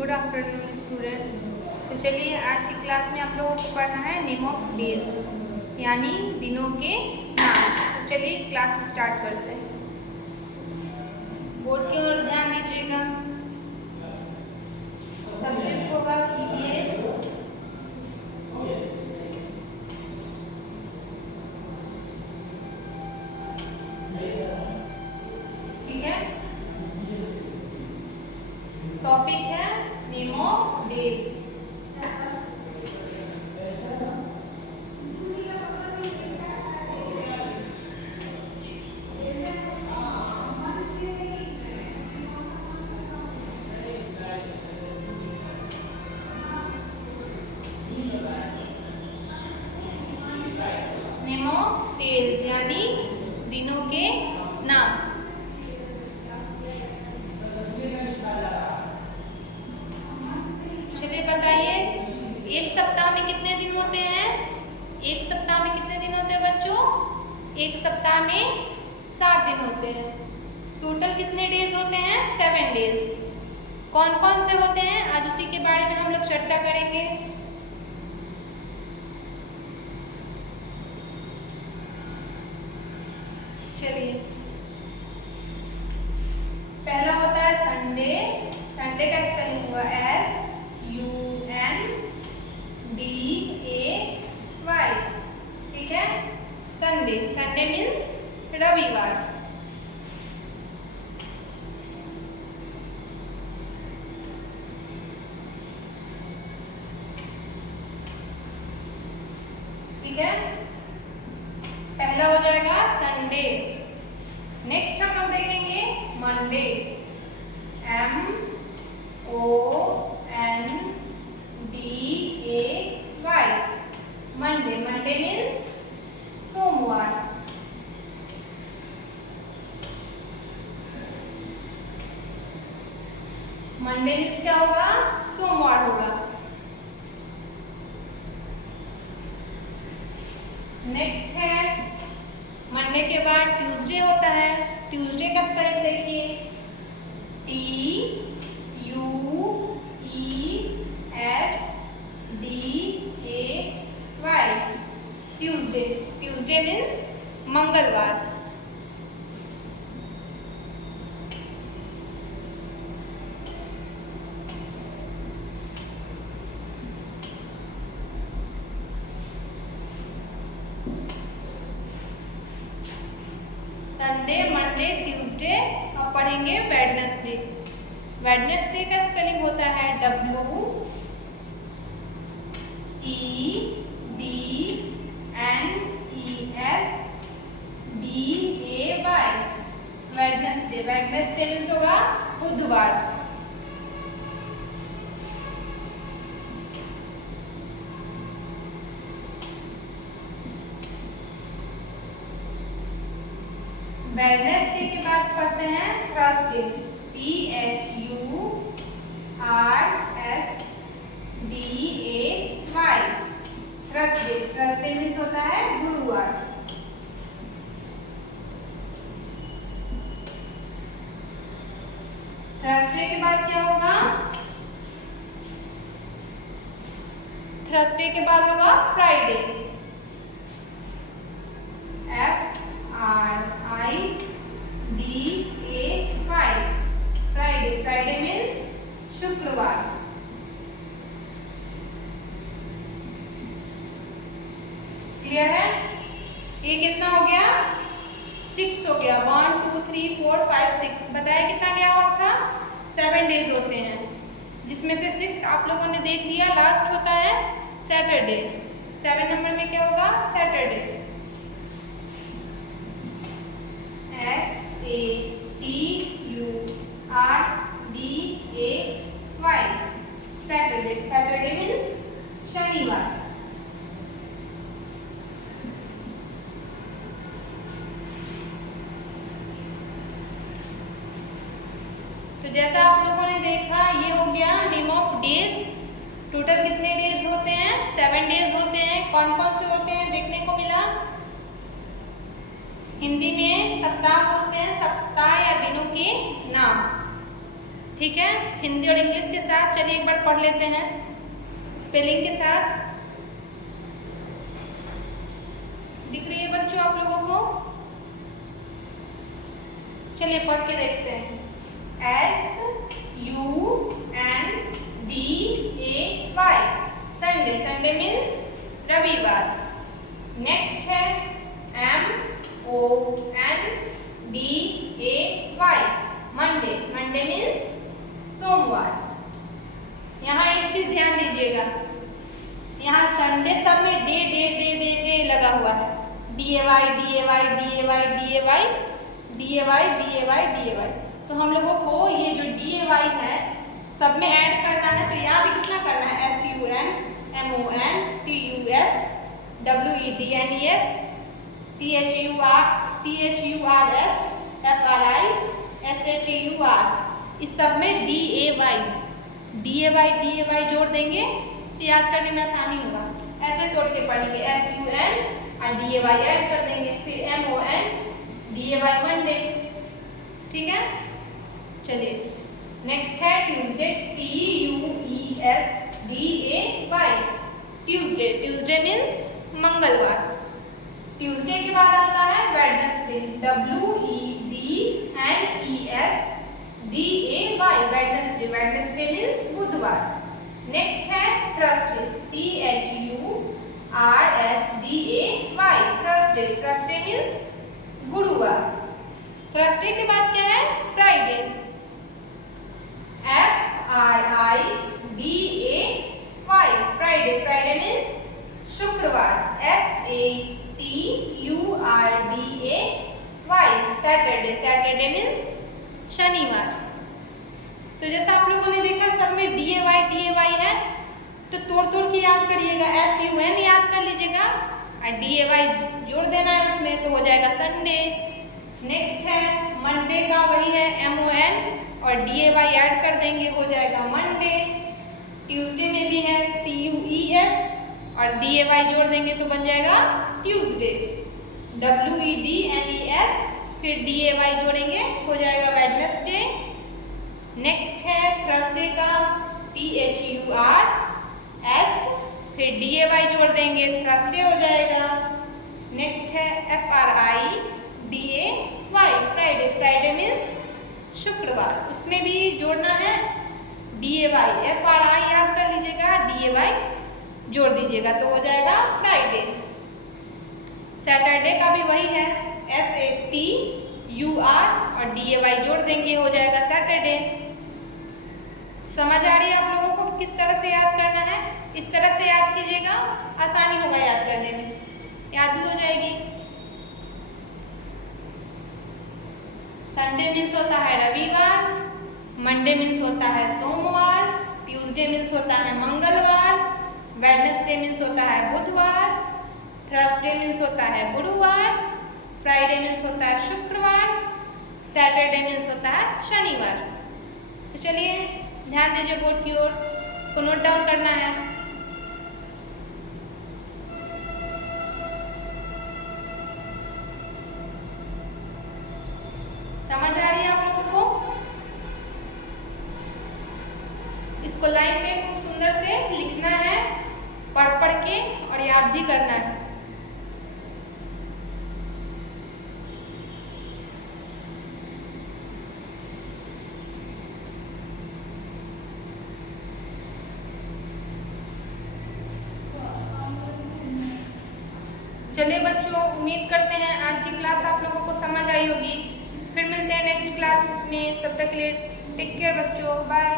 Good afternoon students. तो चलिए आज की क्लास में आप लोगों को पढ़ना है नेम ऑफ डेज यानी दिनों के नाम। तो चलिए क्लास स्टार्ट करते हैं। बोर्ड की ओर ध्यान दीजिएगा। सब्जेक्ट होगा ईवीएस। ठीक है। टॉपिक है name of days. Name of days यानी दिनों के नाम। चलिए बताइए, एक सप्ताह में कितने दिन होते हैं? एक सप्ताह में कितने दिन होते हैं बच्चों? एक सप्ताह में 7 दिन होते हैं। टोटल कितने डेज होते हैं? 7 डेज। कौन कौन से होते हैं आज उसी के बारे में हम लोग चर्चा करेंगे। चलिए, पहला होता है संडे। संडे का स्पेलिंग हुआ SUNDAY। ठीक है। संडे, संडे मीन्स रविवार। ठीक है, पहला हो जाएगा संडे। नेक्स्ट हम लोग देखेंगे Monday. MONDAY। Monday, Monday means सोमवार। मंडे मीन्स क्या होगा? सोमवार होगा। नेक्स्ट है मंडे के बाद ट्यूसडे होता है। ट्यूसडे का स्पेलिंग देखिए TUESDAY। ट्यूसडे, ट्यूसडे मीन्स मंगलवार। Sunday, Monday, Tuesday. अब पढ़ेंगे वेडनेसडे। वेडनेसडे का स्पेलिंग होता है WEDNESDAY। वेडनेसडे, वेडनेसडे मीन्स होगा बुधवार। वेडनेसडे के बाद पढ़ते हैं Thursday. THURSDAY। Thursday, Thursday means होता है गुरुवार। थर्सडे के बाद क्या होगा? थर्सडे के बाद होगा Friday. FRIDAY। Friday, Friday means शुक्रवार। क्लियर है? ये कितना हो गया? 6 हो गया। 1 2 3 4 5 6। बताया कितना गया आपका? 7 डेज होते हैं, जिसमें से 6 आप लोगों ने देख लिया। लास्ट होता है सैटरडे। 7 नंबर में क्या होगा? Saturday. SATURDAY। Saturday, Saturday means शनिवार। तो जैसा आप लोगों ने देखा, ये हो गया नेम ऑफ डेज। टोटल कितने डेज होते हैं? 7 डेज होते हैं। कौन कौन से होते हैं देखने को मिला। हिंदी में सप्ताह बोलते हैं, सप्ताह या दिनों के नाम। ठीक है, हिंदी और इंग्लिश के साथ। चलिए एक बार पढ़ लेते हैं स्पेलिंग के साथ। दिख रही है बच्चों आप लोगों को? चलिए पढ़ के देखते हैं। SUNDAY, Sunday. संडे मीन्स रविवार। नेक्स्ट है MONDAY, मंडे। मंडे मीन्स सोमवार। यहाँ एक चीज ध्यान दीजिएगा, यहाँ संडे सब में day day day day day लगा हुआ है। DAY DAY DAY DAY DAY DAY DAY। तो हम लोगों को ये जो DAY है सब में ऐड करना है। तो याद कितना करना है? SUN MON TUS WEDNES THURS FRI SATUR। इस सब में DAY जोड़ देंगे तो याद करने में आसानी होगा। ऐसे तोड़ के पढ़ेंगे। SUN और DAY ऐड कर देंगे, फिर MON DAY मंडे। ठीक है, चलिए नेक्स्ट है Tuesday. TUESDAY, Tuesday. Tuesday means मंगलवार। ट्यूसडे के बाद आता है Wednesday. WEDNESDAY, Wednesday. Wednesday means बुधवार। नेक्स्ट है Thursday. THURSDAY, Thursday. Thursday means गुरुवार। थर्सडे के बाद क्या है? Friday. FRIDAY, Friday. Friday means शुक्रवार। SATURDAY, Saturday. सैटरडे मीन्स शनिवार। तो जैसा आप लोगों ने देखा सब में DAY है, तो तोड़ तोड़ के याद करिएगा। SUN याद कर लीजिएगा और DAY जोड़ देना है उसमें, तो हो जाएगा संडे। नेक्स्ट है मंडे का, वही है MON और DAY ऐड कर देंगे, हो जाएगा मंडे। ट्यूसडे में भी है TUES और DAY जोड़ देंगे तो बन जाएगा ट्यूसडे। WEDNES फिर DAY जोड़ेंगे, हो जाएगा वेडनेसडे। नेक्स्ट है थर्सडे का THURS, फिर DAY जोड़ देंगे, थर्सडे हो जाएगा। नेक्स्ट है FRIDAY, फ्राइडे। फ्राइडे मीन्स शुक्रवार। उसमें भी जोड़ना है DAY। FRI याद कर लीजिएगा, DAY जोड़ दीजिएगा तो हो जाएगा फ्राइडे। सैटरडे का भी वही है, SATUR और DAY जोड़ देंगे, हो जाएगा सैटरडे। समझ आ रही है आप लोगों को किस तरह से याद करना है? इस तरह से याद कीजिएगा, आसानी होगा याद करने में, याद भी हो जाएगी। संडे मीन्स होता है रविवार। मंडे मीन्स होता है सोमवार। ट्यूसडे मीन्स होता है मंगलवार। वेडनेसडे मीन्स होता है बुधवार। थर्सडे मीन्स होता है गुरुवार। फ्राइडे मीन्स होता है शुक्रवार। सैटरडे मीन्स होता है शनिवार। तो चलिए ध्यान दीजिए बोर्ड की ओर, इसको नोट डाउन करना है। समझ आ रही है आप लोगों को? इसको लाइन में खूब सुंदर से लिखना है, पढ़ पढ़ के, और याद भी करना है। चलिए बच्चों, उम्मीद करते हैं आज की क्लास आप लोगों को समझ आई होगी। फिर मिलते हैं नेक्स्ट क्लास में, तब तक के लिए टेक केयर बच्चों, बाय।